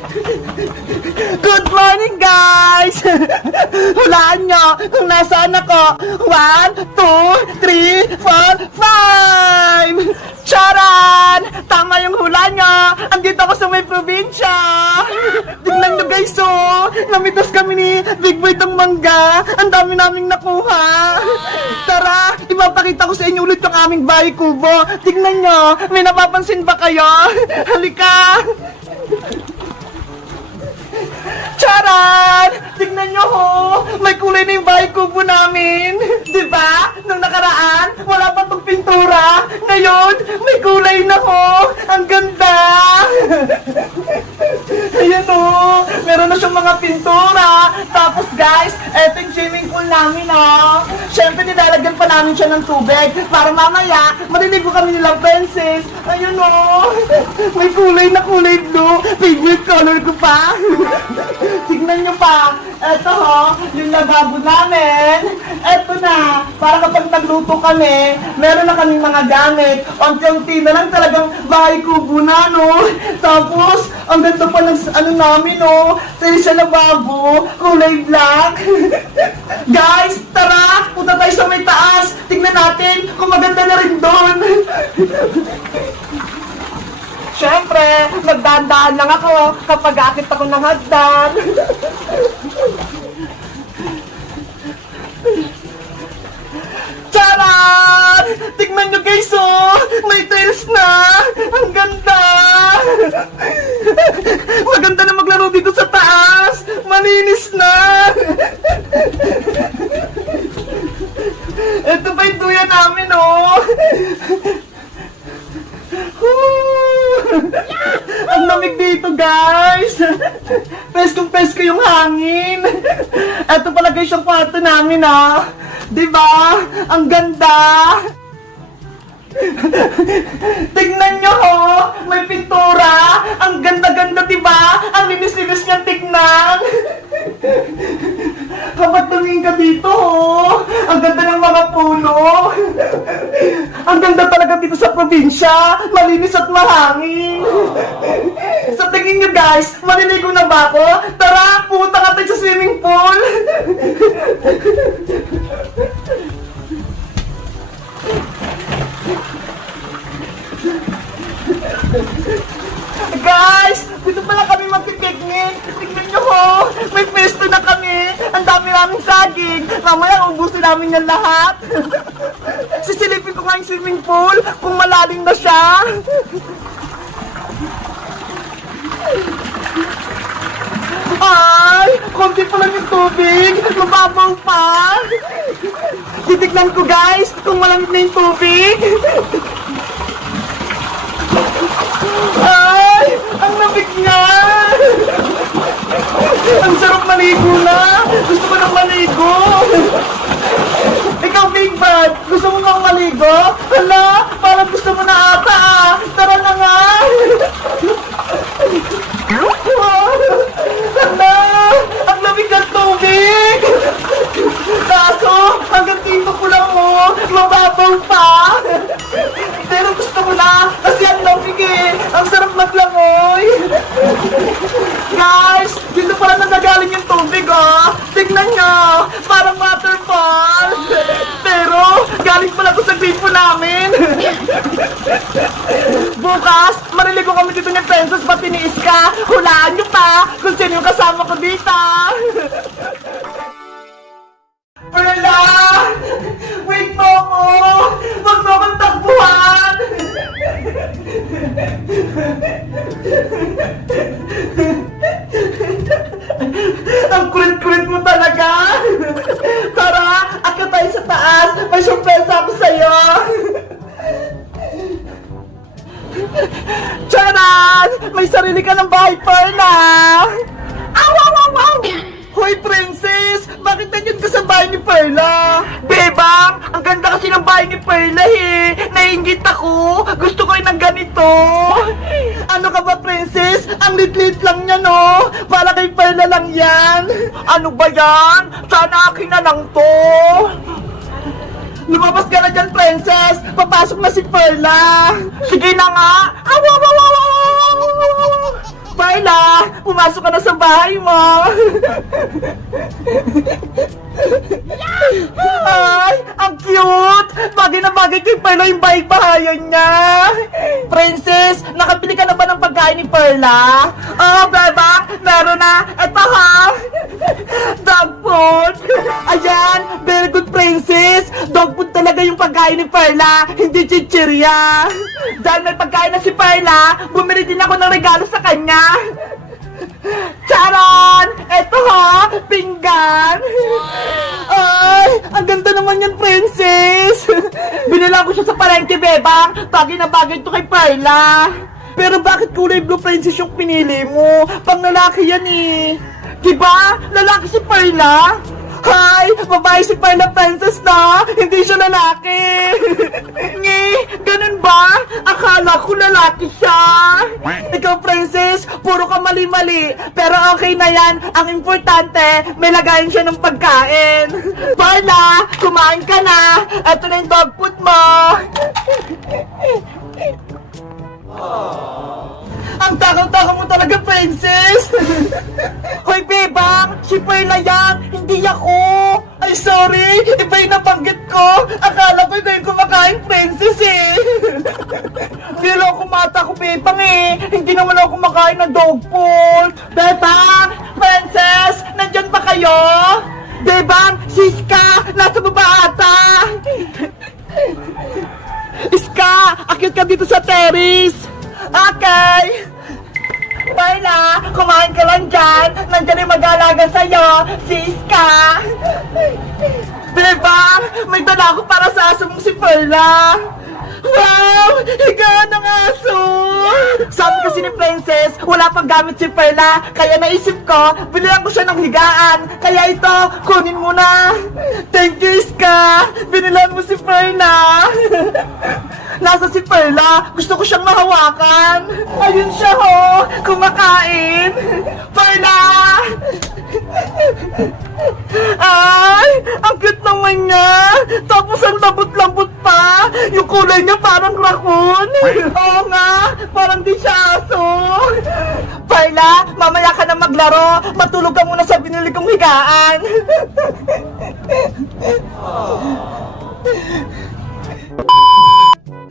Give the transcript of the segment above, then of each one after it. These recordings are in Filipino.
Good morning, guys! Hulaan nyo kung nasaan ako. 1, 2, 3, 4, 5! Charan! Tama yung hula nyo! Andito ako sa may probinsya! Tignan nyo, guys, oh! Namitas kami ni Big Boy tong mangga! Ang dami naming nakuha! Tara! Ipapakita ko sa inyo ulit yung aming bahay kubo! Tignan nyo! May napapansin ba kayo? Halika! Charan! Tignan nyo ho! May kulay na yung bahay kubo namin! Diba? Nung nakaraan, wala pa tong pintura! Ngayon, may kulay na ho! Ang ganda! Ayan o! Meron na siyang mga pintura! Tapos guys, eto yung swimming pool namin o! Siyempre, nilalagyan pa namin siya ng tubig para mamaya, maliligo kami nilang princess! Ayun o! May kulay na kulay blue! Favorite color ko pa! Tignan nyo pa! Eto ho, yung lababo namin! Eto na! Para kapag nagluto kami, meron na kaming mga gamit. Unti-unti na lang talagang bahay kubo na, no? Tapos, ang ganda pa ng ano namin, no? Tinis sa lababo, kulay black. Guys, tara! Punta tayo sa may taas! Tignan natin kung maganda na rin doon! Siyempre, nagdaan-daan lang ako kapag akit ako ng hagdan. Charan! Tignan nyo guys, oh! May tiles na! Ang ganda! Maganda na maglaro dito sa taas! Malinis na! Ito pa yung tuya namin, oh! Ang lamig dito, guys! Peskong-pesko yung hangin! Eto pala guys yung kwarto namin, ah! Diba? Ang ganda! Tignan nyo, ho! May pintura! Ang ganda-ganda, diba? Ang linis-linis niyang tignan! Kapag tumingin ka dito, ho! Ang ganda ng mga puno! Ang ganda talaga dito sa probinsya! Malinis at mahangin! Sa tingin nyo, guys, maliligo na ba ako? Tara, pumunta ka tayo sa swimming pool! Guys! Dito pala kami magpipiknik! Tignan nyo ho! May pwesto na kami! Ang dami naming saging! Mamaya ubusin namin yan lahat! Sisilipin ko nga yung swimming pool kung malalim na siya! Ay! Konti pa lang yung tubig! Mababaw pa! Titignan ko guys kung malamig na yung tubig! Ay! Ang lamig nga! Ang sarap maligo na! Gusto ko nang maligo! Ikaw, Big Bad! Gusto mo nang maligo? Hala! Parang gusto mo na ata ah! Tara na nga! Hala! Ang lamig ng tubig! Kaso, hanggang dito ko lang mo! Mababaw pa! Pero gusto ko na! Kasi ang lamig eh! Ang sarap maglangoy! Guys! Dito pala nagagaling yung tubig oh! Tignan nyo! Parang waterfall! Pero, galing pala ko sa gripo namin! Bukas, mariligo kami dito ni Princess pati ni Iska! Hulaan nyo pa kung sino yung kasama ko dito! Perla! Wait mo ako! Huwag mo akong takbuhan! Ang kulit-kulit mo talaga! Tara! Akyat tayo sa taas! May surpresa ako sa'yo! Charan! May sarili ka ng bahay, Perla! Aw, aw, aw, aw! Hoy, Princess! Bakit nandiyan ka sa bahay ni Perla? Bebang! Ang ganda kasi ng bahay ni Perla eh! Naiingit ako! Gusto ko rin ng ganito! Ano ka ba, Princess? Ang lit-lit lang niya, no? Para kay Perla lang yan! Ano ba yan? Sana akin na lang to! Lumabas ka na dyan, Princess! Papasok na si Perla! Sige na nga! Perla! pumasok ka na sa bahay mo. Ay, ang cute! Bagay na bagay kay Perla yung bahay-bahayan niya. Princess, nakabili ka na ba ng pagkain ni Perla? Oo, beba, meron na. Eto ha. Dog food. Ayan, very good, Princess. Dog food talaga yung pagkain ni Perla, hindi chichirya. Dahil may pagkain na si Perla, bumili din ako ng regalo sa kanya. Charon! Eto ha, pinggan. Ay, ang ganda naman yan, Princess. Binila ko siya sa palengke, bebang. Bagay na bagay to kay Perla. Pero bakit kulay blue, Princess, yung pinili mo? Pang lalaki yan eh. Diba? Lalaki si Perla? Hi! Babae si Perla, Princess na! Hindi siya lalaki! Ngi! Ganun ba? Akala ko lalaki siya! Ikaw, Princess, puro ka mali-mali. Pero okay na yan. Ang importante, may lagayan siya ng pagkain. Perla, kumain ka na! Ito na yung dog food mo! Ang takaw-takaw mo talaga, Princess! Hoy, bebang! Si Perla yan! Hindi ako! Ay, sorry! Iba yung nabanggit ko! Akala ko ito yung kumakain, Princess eh! Pero kumata ko, bebang eh! Hindi naman ako kumakain ng dog food! Bebang! Princess! Nandyan ba kayo? Bebang! Siska! Nasa baba ata! Iska! Akit ka dito sa terrace! Okay! Perla, kumain ka lang dyan. Nandiyan yung mag-aalaga sa'yo, Siska. Bebang, may dala ako para sa aso mong si Perla. Wow! Higaan ng aso! Sabi kasi ni Princess, wala pang gamit si Perla. Kaya naisip ko, binilang ko siya ng higaan. Kaya ito, kunin mo na. Thank you, Iska. Binilan mo si Perla. Nasa si Perla, gusto ko siyang mahawakan. Ayun siya ho, kumakain. Perla! Ay, ang cute naman niya. Tapos ang labot-labot pa. Yung kulay niya parang raccoon. Oo nga, parang di siya aso. Perla, mamaya ka na maglaro. Matulog ka muna sa binili kong higaan.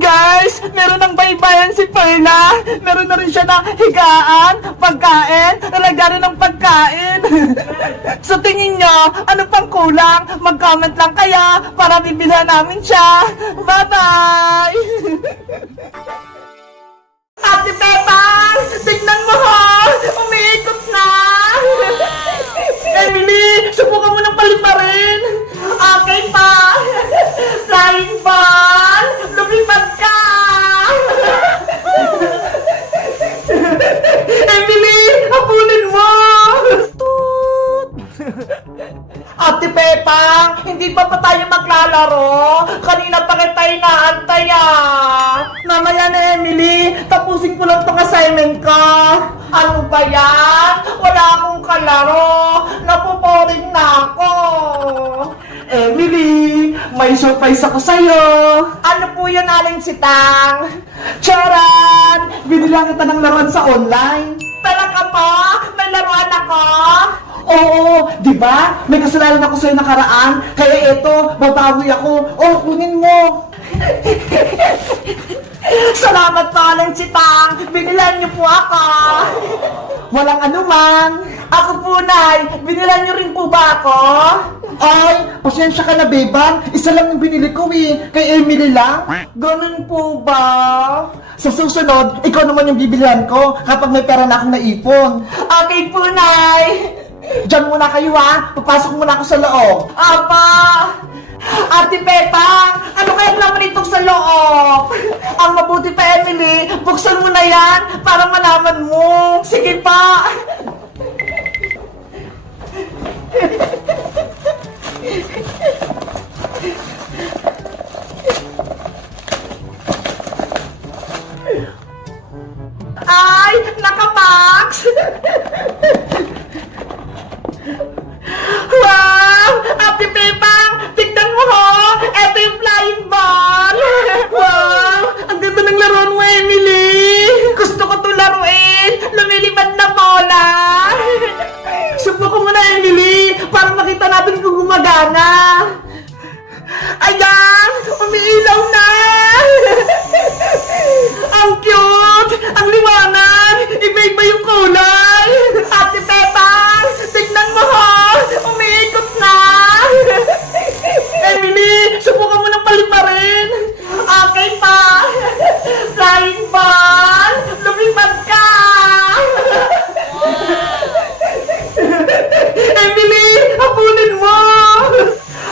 Guys, meron ng baybayan si Perla. Meron na rin siya na higaan, pagkain, nalagyan ng pagkain. Sa tingin nyo, ano pang kulang? Mag-comment lang kayo para bibilhan namin siya. Bye-bye! Ate Pepang! Tignan mo ha! Umiikot na! Emily, subukan mo ng paliparin! Okay pa! Flying ball! Lumipad ka! Emily, habulin mo! Ate Pepang, hindi pa tayo maglalaro? Kanina pa kita inaantay ah! Mamaya na, Emily, tapusin ko lang tong assignment ko. Ano ba yan? Wala akong kalaro. Napuporing na ako. Emily, may surprise ako sa'yo. Ano po yun, Aling Sitang? Charan! Binilang kita ng laruan sa online. Talaga po? May laruan ako? Oo, di ba? May kasalanan ako sa'yo nakaraan. Kaya eto, babawi ako. Oh, kunin mo. Salamat po, Aling Sitang. Binilan niyo po ako. Walang anuman. Ako po, Nay. Binilan niyo rin po ba ako? Ay, pasensya ka na, Bebang. Isa lang yung binili ko eh. Kay Emily lang. Ganun po ba? Sa susunod, ikaw naman yung bibilihan ko kapag may pera na akong naipon. Okay po, Nay. Diyan muna kayo ha. Papasok muna ako sa loob. Apa! Ate Pepang, ano kaya naman itong sa loob? Ang mabuti pa, Emily, buksan mo na yan para malaman mo. Sige pa. Ay, nakabox! Wow! Ate Pepang, tignan mo ho! Ito yung flying ball! Wow! Ang ganda ng laruan mo, Emily! Gusto ko ito laruin! Lumilipad na bola! na. Ayan! Umiilaw na! Ang cute! Ang liwanag! Iba-iba yung kulay! Ate Pepang! Tignan mo ha! Umiikot na! Emily! Subukan mo ng paliparin! Okay pa! Flying ball! Lumipad ka! Emily! Habulin mo!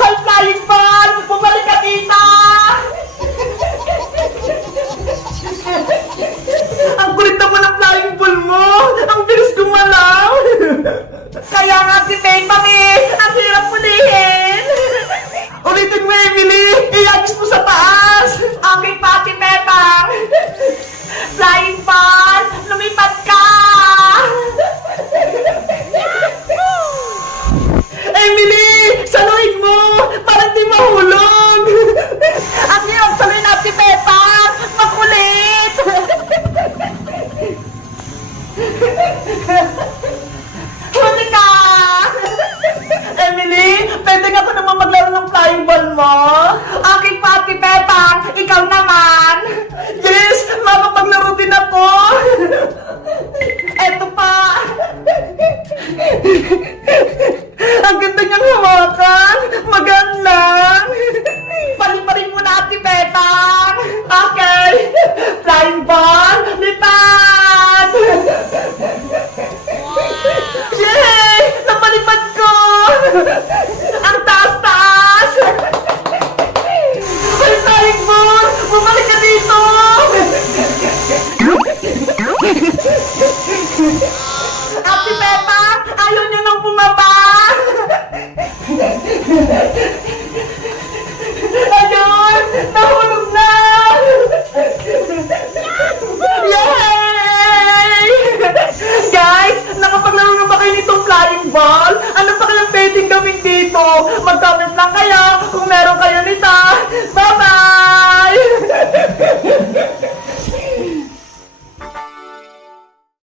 Hi, flying ball! Bumalik ka dito! Ang kulit naman ng flying ball mo! Ang bilis gumalaw! Kaya nga si Pepang eh! Ang hirap pulihin! Ulitin mo, Emily! Iagis mo sa taas! Okay pa, si Pepang! Flying ball! Lumipad ka! Emily! Saluhin mo! Parang di mahulog! Ang hirap saluhin natin, Pepang! Makulit! Huli ka! Emily, pwede nga ko naman maglaro ng flying ball mo? Okay, Pati Pepang, ikaw naman! Yes, makapaglaro din ako! Eto pa! Ang ganda niyang hawakan! Magaan lang! Paliparin mo na, Ate Pepang! Okay! Flying ball, lipad! Yay! Napalipad ko! Ang taas-taas! Ay, flying ball! Bumalik ka dito! Ate Pepa! Ayaw niya nang bumaba! Ayun! Nahulog na! Yay! Guys, nakapaglaro na ba kayo nitong flying ball? Ano pa kayang pwedeng gawin dito? Mag-comment lang kayo kung meron kayo nito. Bye!